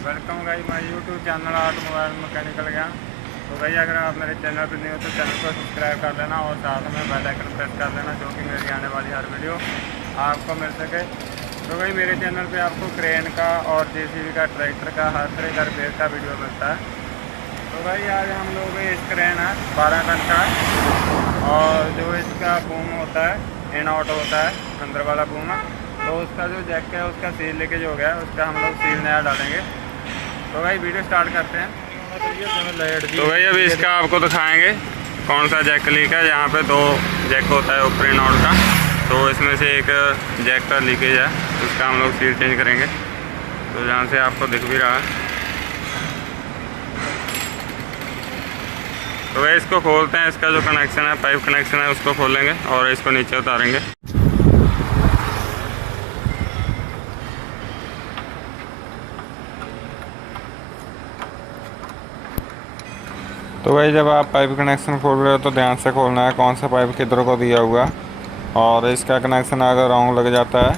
Welcome guys my YouTube channel automobile mechanical ज्ञान। तो भाई अगर आप मेरे चैनल पर नहीं हो तो चैनल को सब्सक्राइब कर लेना और साथ में बेल आइकन प्रेस कर लेना, जो कि मेरी आने वाली हर वीडियो आपको मिल सके। तो भाई मेरे चैनल पे आपको क्रेन का और जेसीबी का, ट्रैक्टर का, हर तरह का रिपेयर का वीडियो मिलता है। तो भाई आज हम लोग इस क्रेन है 12 टन का है, और जो इसका बूम होता है इन आउट होता है अंदर वाला बूम, तो उसका जो जैक है उसका सील लीकेज हो गया है, उसका हम लोग सील नया डालेंगे। तो भाई वीडियो स्टार्ट करते हैं। तो भाई अभी इसका आपको दिखाएंगे कौन सा जैक लीक है। यहाँ पे 2 जैक होता है ऊपर इन आउट का, तो इसमें से एक जैक का लीकेज है, उसका हम लोग सील चेंज करेंगे। तो जहाँ से आपको दिख भी रहा है, तो भाई इसको खोलते हैं। इसका जो कनेक्शन है, पाइप कनेक्शन है, उसको खोलेंगे और इसको नीचे उतारेंगे। तो भाई जब आप पाइप कनेक्शन खोल रहे हो तो ध्यान से खोलना है कौन सा पाइप किधर को दिया हुआ, और इसका कनेक्शन अगर रॉन्ग लग जाता है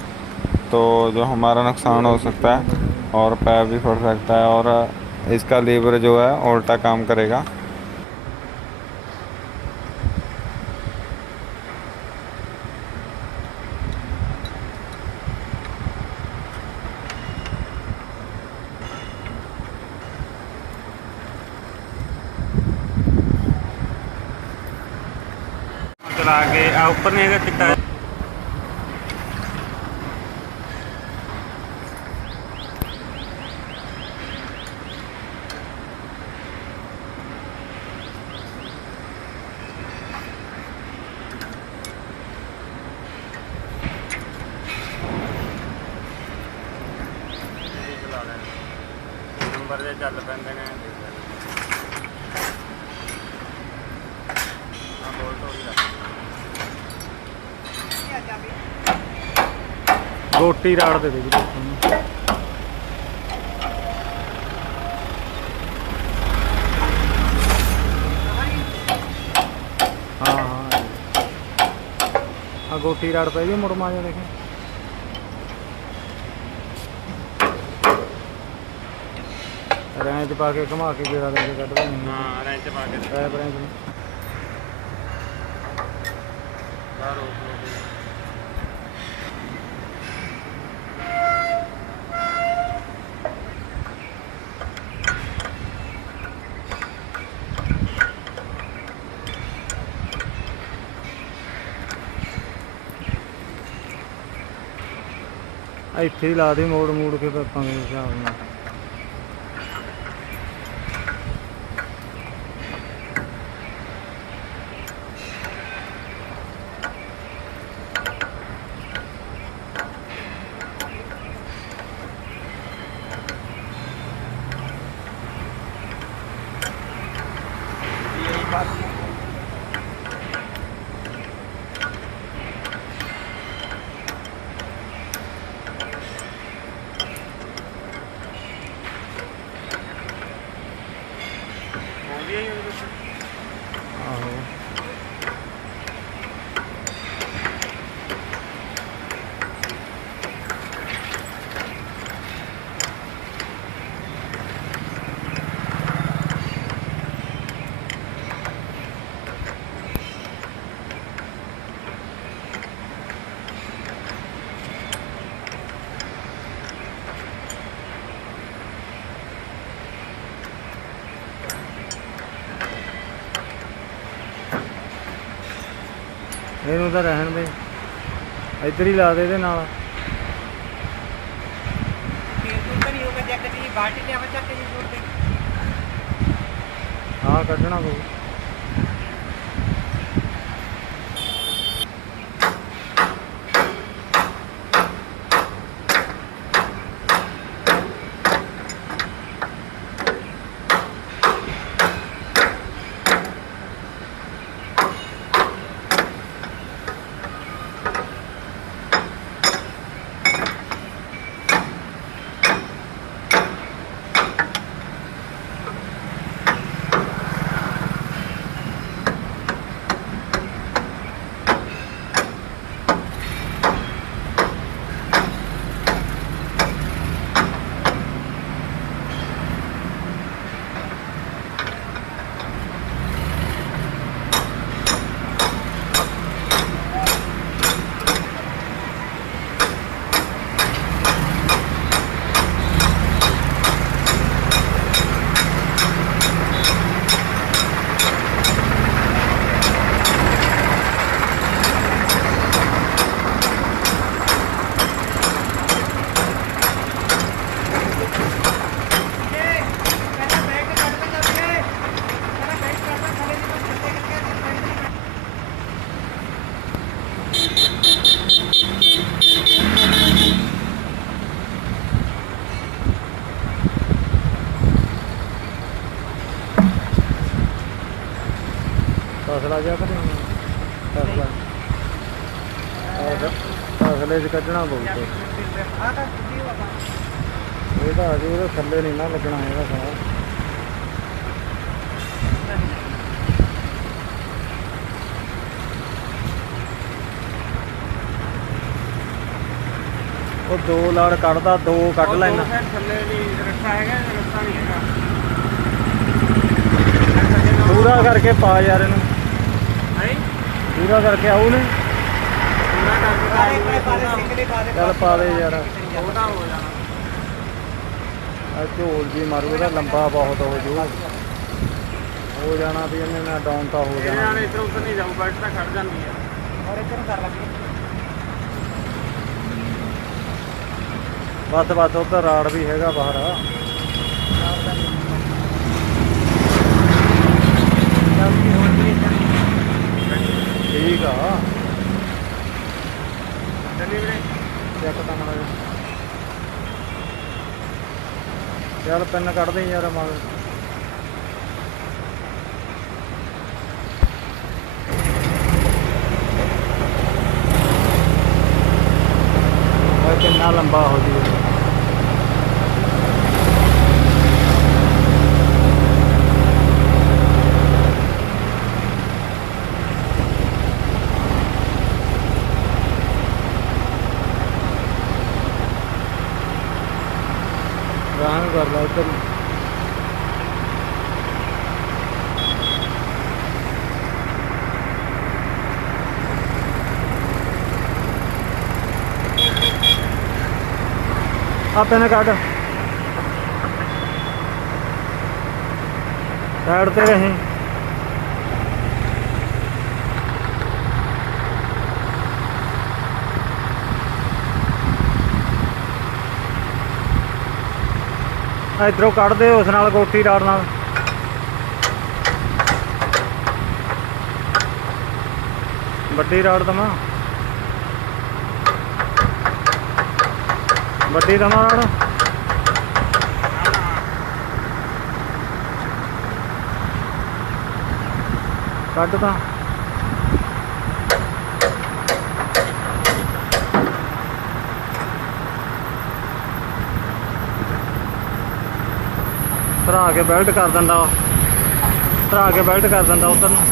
तो जो हमारा नुकसान हो सकता है और पाइप भी फट सकता है, और इसका लीवर जो है उल्टा काम करेगा। चला के ऊपर नहीं है चिट्टा है। नंबर से चल पैंदे ने रोटी राड़ दे देगी हाँ हाँ हाँ गोटी राड़ पेगी मुड़ मांझे देखें। रेंच पा के घुमा के गेड़ा देंगे कट देंगे। हाँ रेंच पा के पैप रेंच में ਇੱਥੇ ਹੀ ਲਾ ਦੇ ਮੋੜ ਮੂੜ ਕੇ ਪਾਪਾਂ ਦੇ ਹਿਸਾਬ ਨਾਲ। ਆਹੋ ਇਹਨੂੰ ਤਾਂ ਰਹਿਣ ਦੇ, ਇੱਧਰ ਹੀ ਲਾ ਦੇ ਇਹਦੇ ਨਾਲ। ਹਾਂ ਕੱਢਣਾ ਪਊ। ਫਸਲਾ ਜਿਹਾ ਕਿ ਨਹੀਂ ਫਸਲਾ ਫਸਲੇ 'ਚ ਕੱਢਣਾ ਪਊ ਤੇ ਇਹ ਤਾਂ ਅਜੇ ਉਹਦੇ ਥੱਲੇ ਨਹੀਂ ਨਾ ਲੱਗਣਾ ਹੈਗਾ ਸਾਰਾ। ਉਹ 2 ਲੜ ਕੱਢਦਾ, 2 ਕੱਢ ਲੈਣਾ। ਥੱਲੇ ਨਹੀਂ ਰੱਖਾ ਹੈਗਾ, ਰੱਖਾ ਨਹੀਂ ਹੈਗਾ। ਪੂਰਾ ਕਰਕੇ ਪਾ ਯਾਰ ਇਹਨੂੰ, ਹੈ ਪੂਰਾ ਕਰਕੇ ਆਉ ਨੇ। ਪੂਰਾ ਕਰਕੇ ਚੱਲ ਪਾ ਦੇ ਯਾਰ, ਉਹਦਾ ਹੋ ਜਾਣਾ। ਆ ਝੋਲ ਜੀ ਮਾਰੂ, ਉਹਦਾ ਲੰਬਾ ਬਹੁਤ ਹੋ ਜਾਣਾ ਵੀ ਇਹਨੇ ਨਾ ਡਾਊਨ ਤਾਂ ਹੋ ਜਾਣਾ। ਇਹ ਇੱਧਰ ਉੱਧਰ ਨਹੀਂ ਜਾਊ, ਬੈਠ ਤਾਂ ਖੜ ਜਾਂਦੀ ਹੈ। ਔਰ ਇੱਧਰ ਕਰ ਲੱਗੇ ਬਸ ਉੱਧਰ ਰਾੜ ਵੀ ਹੈਗਾ ਬਾਹਰ। ਠੀਕ ਆ, ਚੱਲੀ ਵੀਰੇ ਚੈੱਕ ਤਾਂ ਮਾੜਾ ਜਿਹਾ। ਚੱਲ ਪਿੰਨ ਕੱਢ ਦੇ ਯਾਰ ਮਗਰ। ਕਿੰਨਾ ਲੰਬਾ ਹੋ ਜੀ। ਰਾਹ ਕਰ ਲਾ ਇੱਧਰ ਨੂੰ। ਆ ਪੈਨ ਕੱਢ, ਸਾਈਡ ਤੇ ਰਹੀ। इधरों कढ़ दे उस नाल गोटी राड़ नाल। बड्डी राड़ दमा, बड्डी दमा राड़। कढ़ दा धरा के बेल्ट कर दिंदा, धरा के बेल्ट कर दिंदा उधर नूं।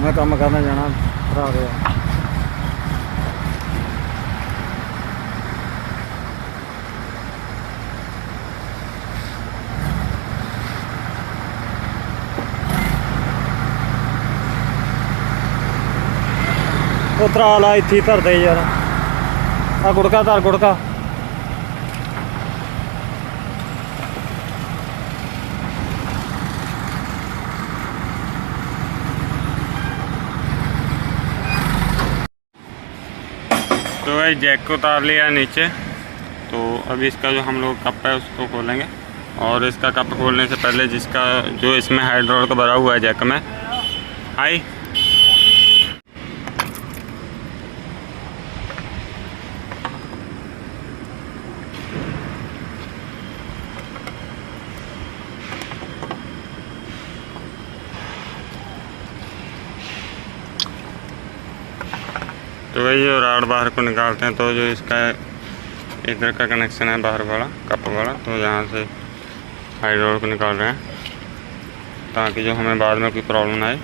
मैं काम करना जाना भरा गया। उतरा ला इत्थे धर दे यार, आ गुड़का धर गुड़का। तो भाई जैक को उतार लिया नीचे। तो अभी इसका जो हम लोग कप है उसको खोलेंगे, और इसका कप खोलने से पहले जिसका जो इसमें हाइड्रोलिक भरा हुआ है जैक में, हाई तो वही जो राड बाहर को निकालते हैं, तो जो इसका इधर का कनेक्शन है बाहर वाला कप वाला, तो यहाँ से हाइड्रोलिक निकाल रहे हैं ताकि जो हमें बाद में कोई प्रॉब्लम ना आए।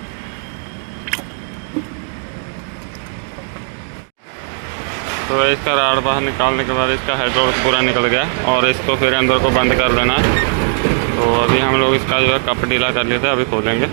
तो इसका राड बाहर निकालने के बाद इसका हाइड्रोलिक पूरा निकल गया, और इसको फिर अंदर को बंद कर देना है। तो अभी हम लोग इसका जो है कप ढीला कर लेते हैं, अभी खोलेंगे।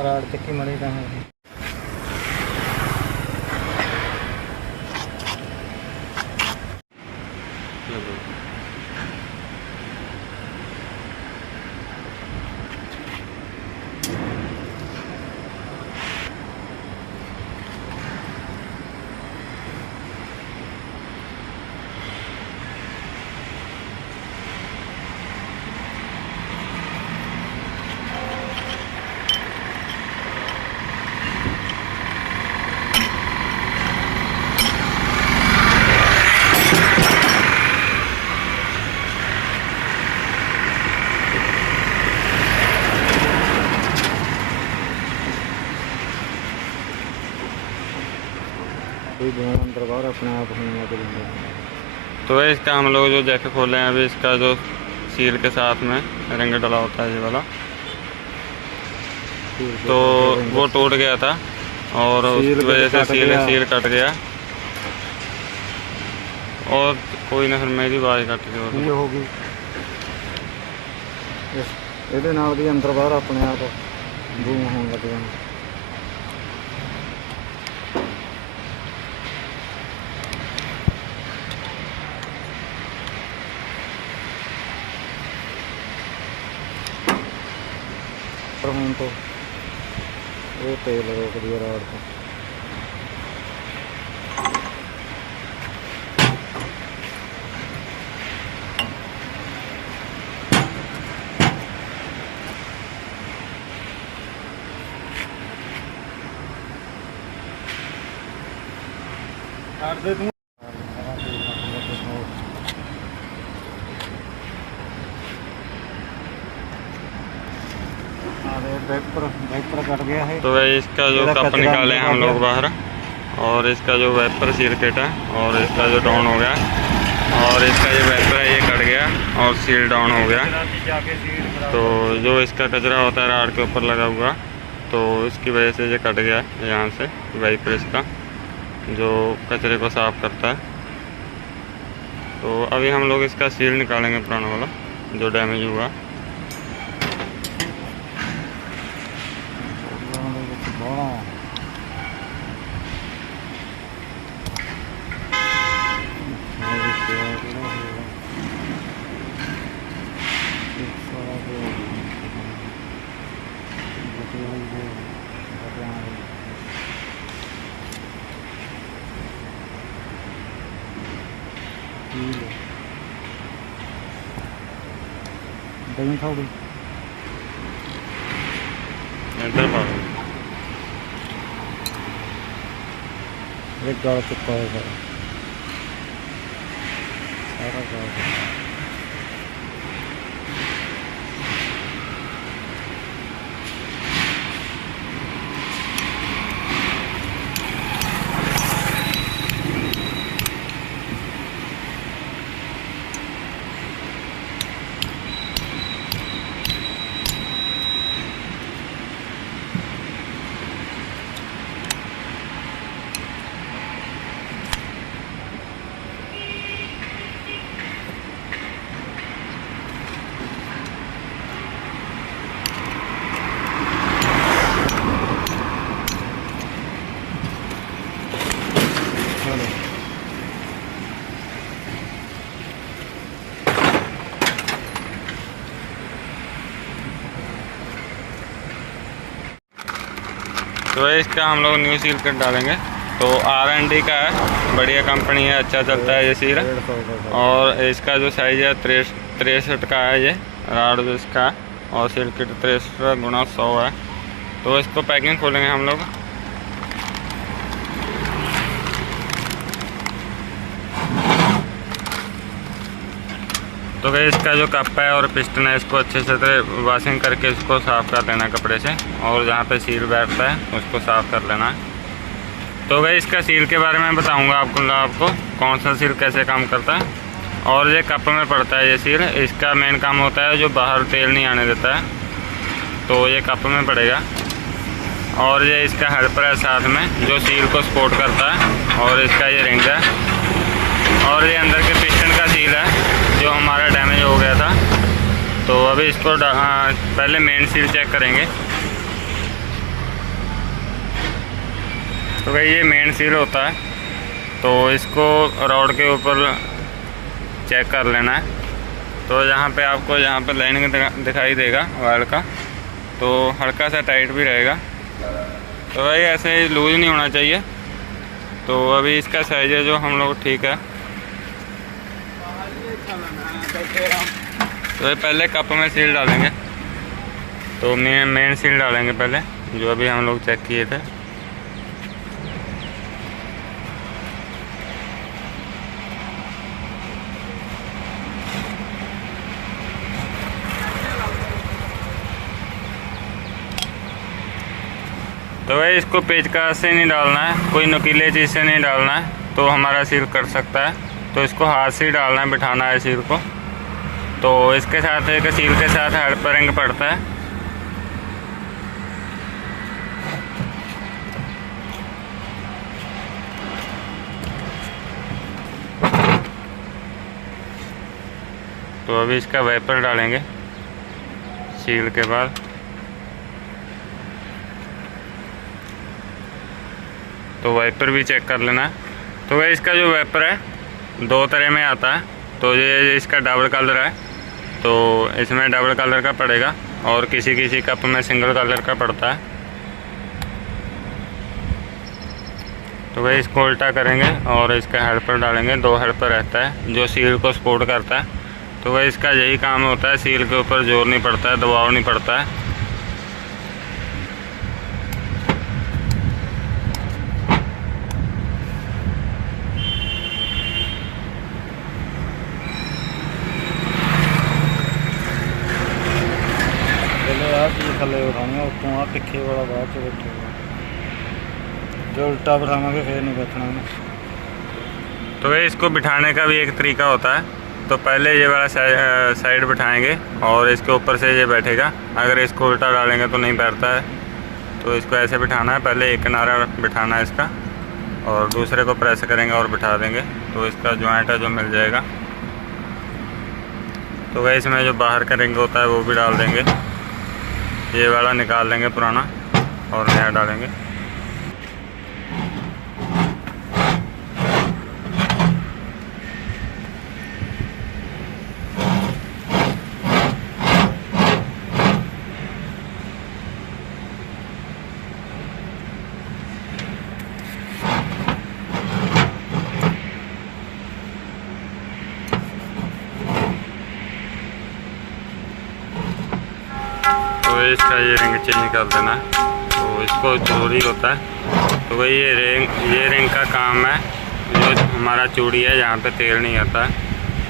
राड चक्की मड़ी कहाँ अंदर बाहर अपने आप होने लगे। तो है इसका हम लोग जो जैकेट खोले हैं अभी, इसका जो सील के साथ में रिंग डला होता है ये वाला, तो वो टूट गया था और उसकी वजह से सील कट गया। और कोई ना, फिर मेरी बाज कट गई ये होगी ਇਹਦੇ ਨਾਲ ਦੀ ਅੰਦਰ ਬਾਹਰ ਆਪਣੇ ਆਪ ਬੂਮ ਹੋਣ ਲੱਗ ਜਾਣਾ। पर ਹੁਣ ਤੋਂ ਉਹ ਤੇਲ ਰੋਕਦੀ ਹੈ ਰਾਡ ਤੋਂ। काट दे तू वाइपर कट गया है। तो वही इसका जो कप निकाले हैं हम लोग बाहर, और इसका जो वाइपर सील किट है और इसका जो डाउन हो गया, और इसका जो वाइपर है ये कट गया और सील डाउन हो गया। तो जो इसका कचरा होता है राड के ऊपर लगा हुआ, तो इसकी वजह से ये कट गया यहाँ से वाइपर इसका, जो कचरे को साफ़ करता है। तो अभी हम लोग इसका सील निकालेंगे पुराना वाला जो डैमेज हुआ। दही खाओगे इधर पाओ, एक गाड़ चुका है सारा गाड़। तो इसका हम लोग न्यू सील किट डालेंगे। तो R&D का है, बढ़िया कंपनी है, अच्छा चलता है ये सील। और इसका जो साइज़ है 63 का है ये राड जो इसका, और सील किट 63x100 है। तो इसको पैकिंग खोलेंगे हम लोग। तो भाई इसका जो कप है और पिस्टन है, इसको अच्छे से वॉशिंग करके इसको साफ़ कर लेना कपड़े से, और जहाँ पे सील बैठता है उसको साफ़ कर लेना है। तो भाई इसका सील के बारे में बताऊंगा आपको कौन सा सील कैसे काम करता है। और ये कप में पड़ता है ये सील, इसका मेन काम होता है जो बाहर तेल नहीं आने देता है, तो ये कप में पड़ेगा। और ये इसका हेल्पर है साथ में जो सील को सपोर्ट करता है, और इसका ये रिंग है, और ये अंदर के पिस्टन का सील है जो हमारा डैमेज हो गया था। तो अभी इसको पहले मेन सील चेक करेंगे। तो भाई ये मेन सील होता है, तो इसको रॉड के ऊपर चेक कर लेना है। तो यहाँ पे आपको यहाँ पे लाइनिंग दिखाई देगा वायर का, तो हल्का सा टाइट भी रहेगा। तो भाई ऐसे लूज नहीं होना चाहिए। तो अभी इसका साइज है जो हम लोग ठीक है। तो भाई पहले कप में सील डालेंगे, तो मेन सील डालेंगे पहले, जो अभी हम लोग चेक किए थे। तो भाई इसको पेचकस से नहीं डालना है, कोई नुकीले चीज़ से नहीं डालना है, तो हमारा सील कट सकता है। तो इसको हाथ से ही डालना है, बिठाना है सील को। तो इसके साथ एक सील के साथ हेल्पर रिंग पड़ता है। तो अभी इसका वाइपर डालेंगे सील के बाद। तो वाइपर भी चेक कर लेना है। तो भाई इसका जो वाइपर है 2 तरह में आता है। तो ये इसका डबल कलर है, तो इसमें डबल कलर का पड़ेगा, और किसी किसी कप में सिंगल कलर का पड़ता है। तो भाई इसको उल्टा करेंगे और इसका हेल्पर डालेंगे। 2 हेल्पर रहता है जो सील को सपोर्ट करता है। तो भाई इसका यही काम होता है, सील के ऊपर जोर नहीं पड़ता है, दबाव नहीं पड़ता है। थले उठाऊंगा उत्तों आ तिखे वाला बाद च बैठेगा, जो उल्टा बिठावांगे फिर नहीं बैठना है। तो भाई इसको बिठाने का भी एक तरीका होता है। तो पहले ये वाला साइड बिठाएंगे और इसके ऊपर से ये बैठेगा। अगर इसको उल्टा डालेंगे तो नहीं बैठता है। तो इसको ऐसे बिठाना है, पहले एक किनारा बिठाना है इसका, और दूसरे को प्रेस करेंगे और बिठा देंगे, तो इसका जॉइंट है जो मिल जाएगा। तो भाई इसमें जो बाहर का रिंग होता है वो भी डाल देंगे। ये वाला निकाल देंगे पुराना और नया डालेंगे। तो इसका ये रिंग चेंज कर देना है, तो इसको जरूरी होता है। तो भाई ये रिंग का काम है, जो हमारा चूड़ी है जहाँ पे तेल नहीं आता है।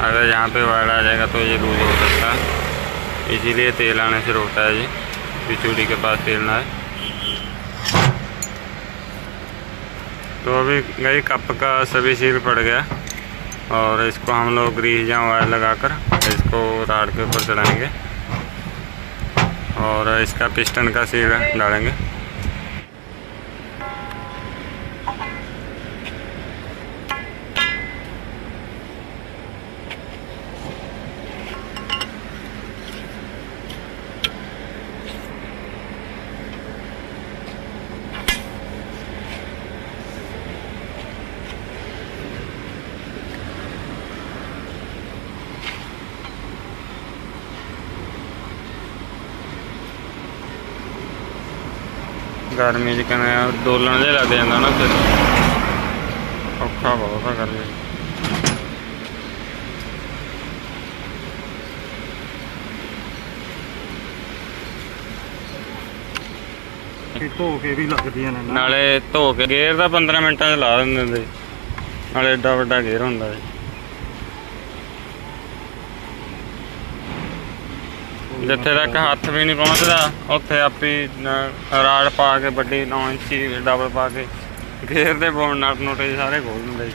अगर यहाँ पे वायर आ जाएगा तो ये लूज हो सकता है, इसीलिए तेल आने से रोकता है ये, कि चूड़ी के पास तेल ना है। तो अभी गई कप का सभी सील पड़ गया, और इसको हम लोग ग्रीस या वायर लगाकर इसको राड के ऊपर चढ़ाएंगे और इसका पिस्टन का सील डालेंगे। गर्मी च कने डोलन जे लग जाता ना, फिर औखा बहुत है गर्मी। धो के भी लगदियां ने नाले धो के गेयर दा 15 मिनटां च ला दिंदे, नाले एडा वड्डा गेयर हुंदा है। जिथे तक हाथ भी नहीं पहुँचता उत्थे आपी राड पा के बड़ी 9 इंची डबल पा के घेर दे नट नुट सारे खोल दिंदे।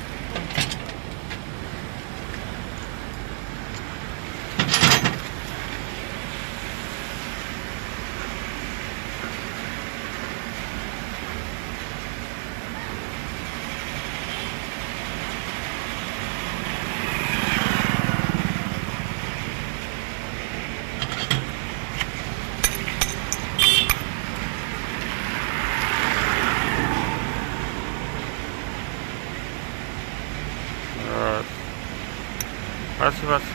बस बस बस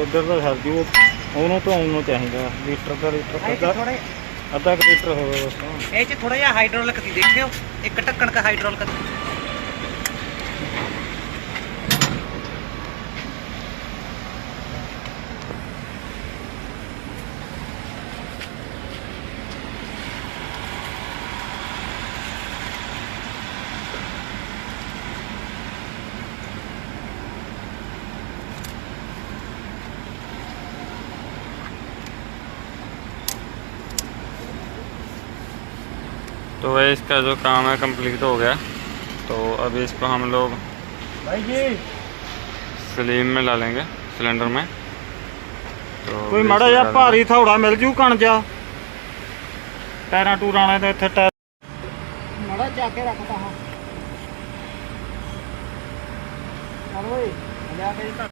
उधर का सर जी ਉਹਨੂੰ ਧੋਣ ਨੂੰ ਚਾਹੀਦਾ ਲੀਟਰ ਦਾ ਲੀਟਰ ਅੱਧਾ ਕੁ ਲੀਟਰ ਹੋਵੇ ਬਸ ਇਹ ਚ ਥੋੜਾ ਜਿਹਾ ਹਾਈਡ੍ਰੋਲਿਕ ਦੀ ਦੇਖਿਓ ਇੱਕ ਢੱਕਣ ਦਾ ਹਾਈਡ੍ਰੋਲਿਕ तो वह इसका जो काम है कंप्लीट हो गया। तो अब इसको हम लोग भाई जी सलीम में डालेंगे सिलेंडर में। तो ਕੋਈ ਮਾੜਾ ਜਿਹਾ ਭਾਰੀ ਥੌੜਾ ਮਿਲ ਜੂ ਕਣ ਜਾ ਟਾਇਰਾਂ ਟੂਰਾਂ ਵਾਲੇ ਦੇ ਇੱਥੇ ਟਾਇਰ ਮਾੜਾ ਜਾ ਕੇ ਰੱਖਦਾ ਹਾਂ ਚਲ ਓਏ ਲਿਆ ਕੇ ਜੀ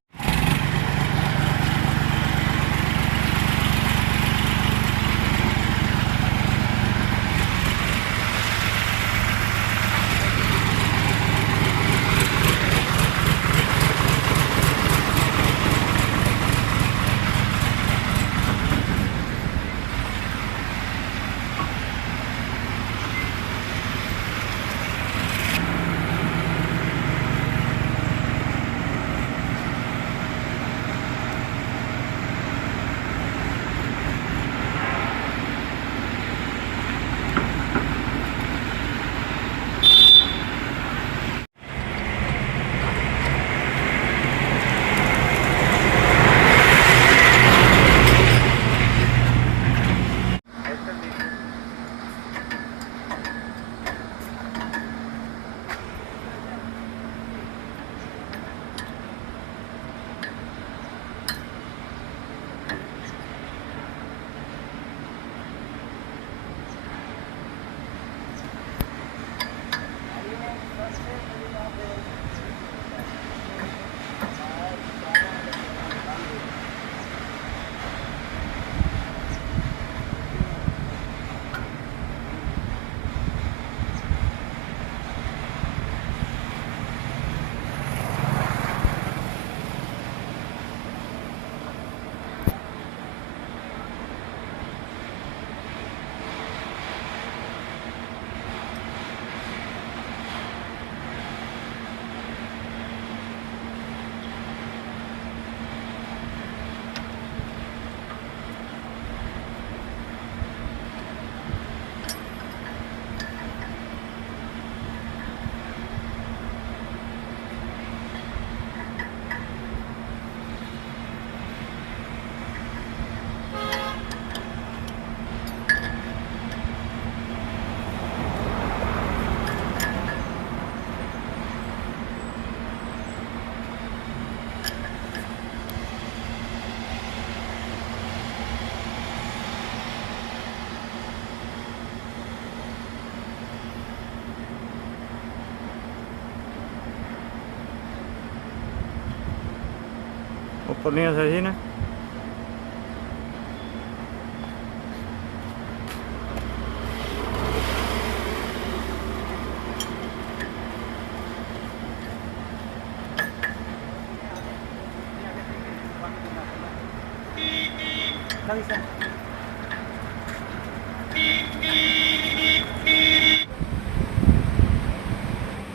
ਉੱਪਰਲੀਆਂ ਸਹੀ ਨੇ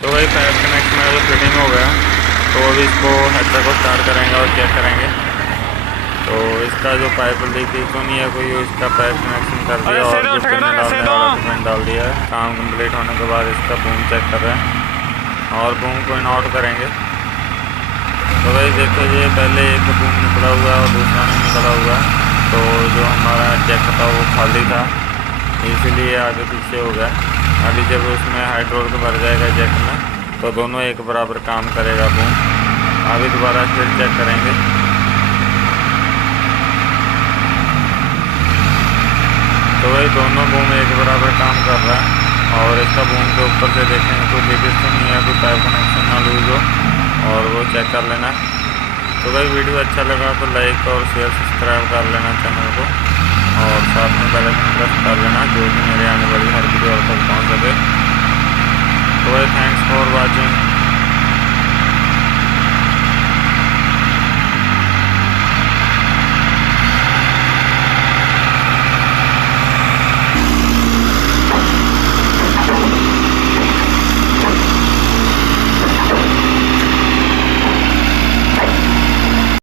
तो वही पाइप कनेक्शन में जो फिटिंग हो गया, तो अभी इसको हेडर को स्टार्ट करेंगे और चेक करेंगे। तो इसका जो पाइप लीकेज तो नहीं है कोई, इसका पाइप कनेक्शन कर दिया और जो पिन डालने वाला पिन डाल दिया है। काम कंप्लीट होने के बाद इसका बूम चेक कर रहे हैं और बूम को नोट करेंगे। तो वही देखो ये पहले एक बूम निकला हुआ है और दूसरा नहीं निकला हुआ है। तो जो हमारा जैक था वो खाली था, इसीलिए आगे पीछे हो गया। अभी जब उसमें हाइड्रोलिक भर जाएगा जैक में तो दोनों एक बराबर काम करेगा बूम। अभी दोबारा फिर चेक करेंगे। तो वही दोनों बूम एक बराबर काम कर रहा है और इसका बूम के ऊपर से देखेंगे कोई लीकेज तो नहीं है, कोई पाइप कनेक्शन ना लूज हो, और वो चेक कर लेना। तो भाई वीडियो अच्छा लगा तो लाइक और शेयर सब्सक्राइब कर लेना चैनल को। और साथ में बेल आइकन प्रेस कर लेना जो कि मेरे आने वाली हर वीडियो आप तक पहुँच सके। तो थैंक्स फॉर वॉचिंग।